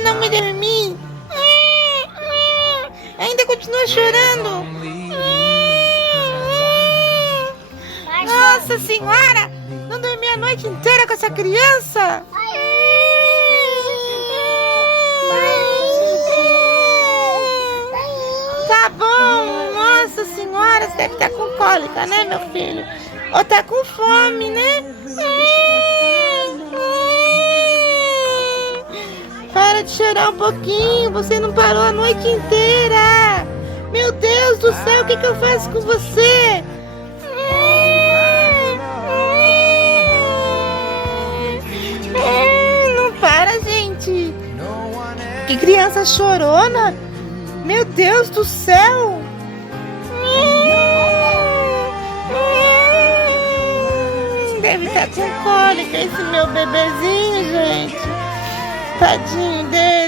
não me dormir. Ainda continua chorando. Nossa senhora, não dormi a noite inteira com essa criança. Tá bom, nossa senhora, você deve estar com cólica, né, meu filho? Ou tá com fome, né? Para de chorar um pouquinho, você não parou a noite inteira. Meu Deus do céu, o que eu faço com você? Não para, gente. Que criança chorona. Meu Deus do céu. Deve estar com cólica esse meu bebezinho, gente. Tadinho dele.